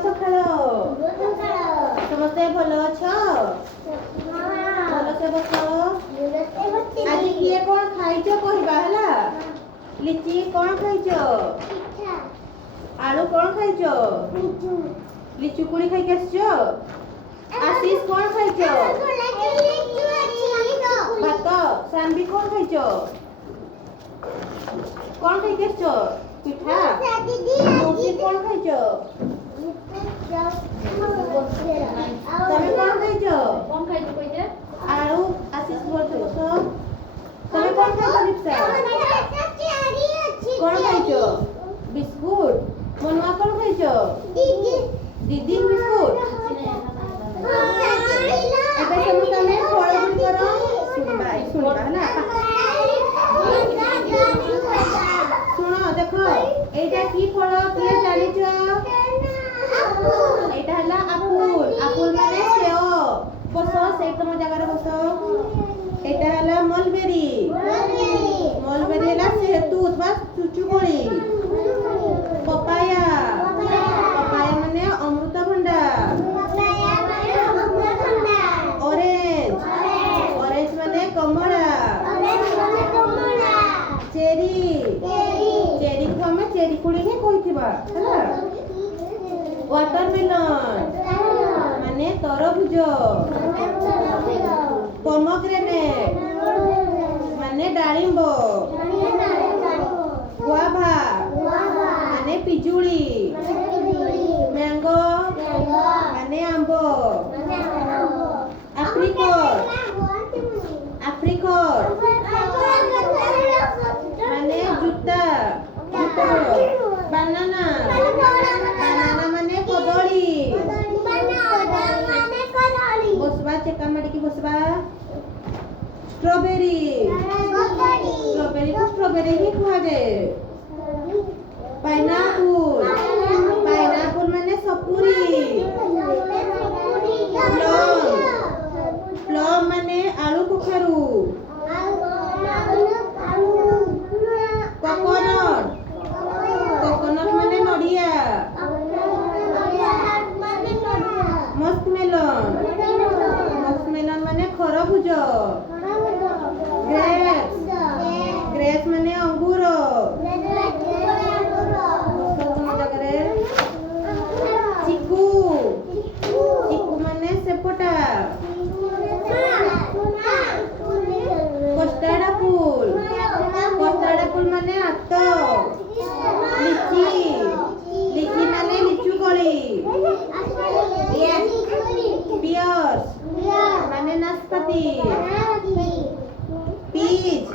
ସକାଳ ସମସ୍ତେ ଭଲ ଅଛ? ଭଲସେ ବସ। ଆଜି କିଏ କଣ ଖାଇଛ କହିବା ହେଲା। ଲିଚି କଣ ଖାଇଛ? ଆଳୁ କଣ ଖାଇଛ? ଲିଚୁ କୁଳି ଖାଇକି ଆସିଛ। ଆଶିଷ କଣ ଖାଇଛ? ଭାତ। ସାନଭି କଣ ଖାଇଛ? କଣ ଖାଇକି ଆସିଛ? ପିଠା। ମୌସି କଣ ଖାଇଛ? ତମେ କଣ ଖାଇଛ? ଆଳୁ। ଆଶିଷ ବସ ବସ। ତମେ କଣ ଖାଇଛ ଲିପ୍ସା? କଣ ଖାଇଛ? ବିସ୍କୁଟ। ମନୁଆ କଣ ଖାଇଛ? ଦିଦି ବିସ୍କୁଟ। ଏବେ ସମସ୍ତେ ଆମେ ଫଳ ଗୁଡ଼ିକର ଶୁଣିବା ହେଲା। ଶୁଣ ଦେଖ ଏଇଟା କି ଫଳ କିଏ ଜାଣିଛ? ଏଇଟା ହେଲା ଆପୁଲ। ଆପୁଲ ମାନେ ସେଓ। ବସ ସେଇ ତମ ଜାଗାରେ ବସ। ଏଇଟା ହେଲା ମଲବେରୀ। ମଲବେରୀ ହେଲା ସେହେତୁ ବା ଚୁଚୁକୋଳି। ପପାୟା। ପପାୟା ମାନେ ଅମୃତଭଣ୍ଡା। ଅରେଞ୍ଜ। ଅରେଞ୍ଜ ମାନେ କମଳା। ଚେରି। ଚେରିକୁ ଆମେ ଚେରି କୋଳି ହିଁ କହିଥିବା ହେଲା। ୱାଟରମେଲନ ମାନେ ତରଭୁଜ। ପୋମଗ୍ରେନେଟ୍ ମାନେ ଡାଳିମ୍ବ। ଗୁଆଭା ମାନେ ପିଜୁଳି। ମ୍ୟାଙ୍ଗୋ ମାନେ ଆମ୍ବ। ଆପ୍ରିକଟ। ଆପ୍ରିକଟ ମାନେ ଜୁତା। ବାନାନା। ବାନାନା ମାନେ କଦଳୀ। ବସବା ଚେକା ମାଡ଼ିକି ବସବା। ଷ୍ଟ୍ରବେରୀ। ଷ୍ଟ୍ରବେରୀକୁ ଷ୍ଟ୍ରବେରୀ ହିଁ କୁହାଯାଏ। ପାଇନାଆପୁଲ। ପାଇନାଆପୁଲ ମାନେ ସପୁରୀ। ପ୍ଲମ୍। ପ୍ଲମ୍ ମାନେ ଆଳୁ କଖାରୁ। କୋକୋନଟ୍। କୋକୋନଟ୍ ମାନେ ନଡ଼ିଆ। ମସ୍କମେଲନ। ମସ୍କମେଲନ ମାନେ ଖରଭୁଜ। ଗ୍ରେପ୍ସ। ଗ୍ରେପ୍ସ ମାନେ ଅଙ୍ଗୁର। ତମ ଜାଗାରେ ଚିକୁ। ଚିକୁ ମାନେ ସେପଟା। Custard apple. କଷ୍ଟାର୍ଡ ଆପୁଲ ମାନେ ଆତ। ଲିଚି। ଲିଚି ମାନେ ଲିଚୁ କୋଳି। ପିୟର୍ସ ମାନେ ନାସପାତି। ପିଚ୍।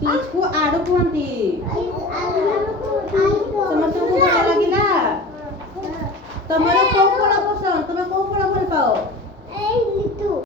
ପିଚ୍ କୁ ଆଡୁ କୁହନ୍ତି।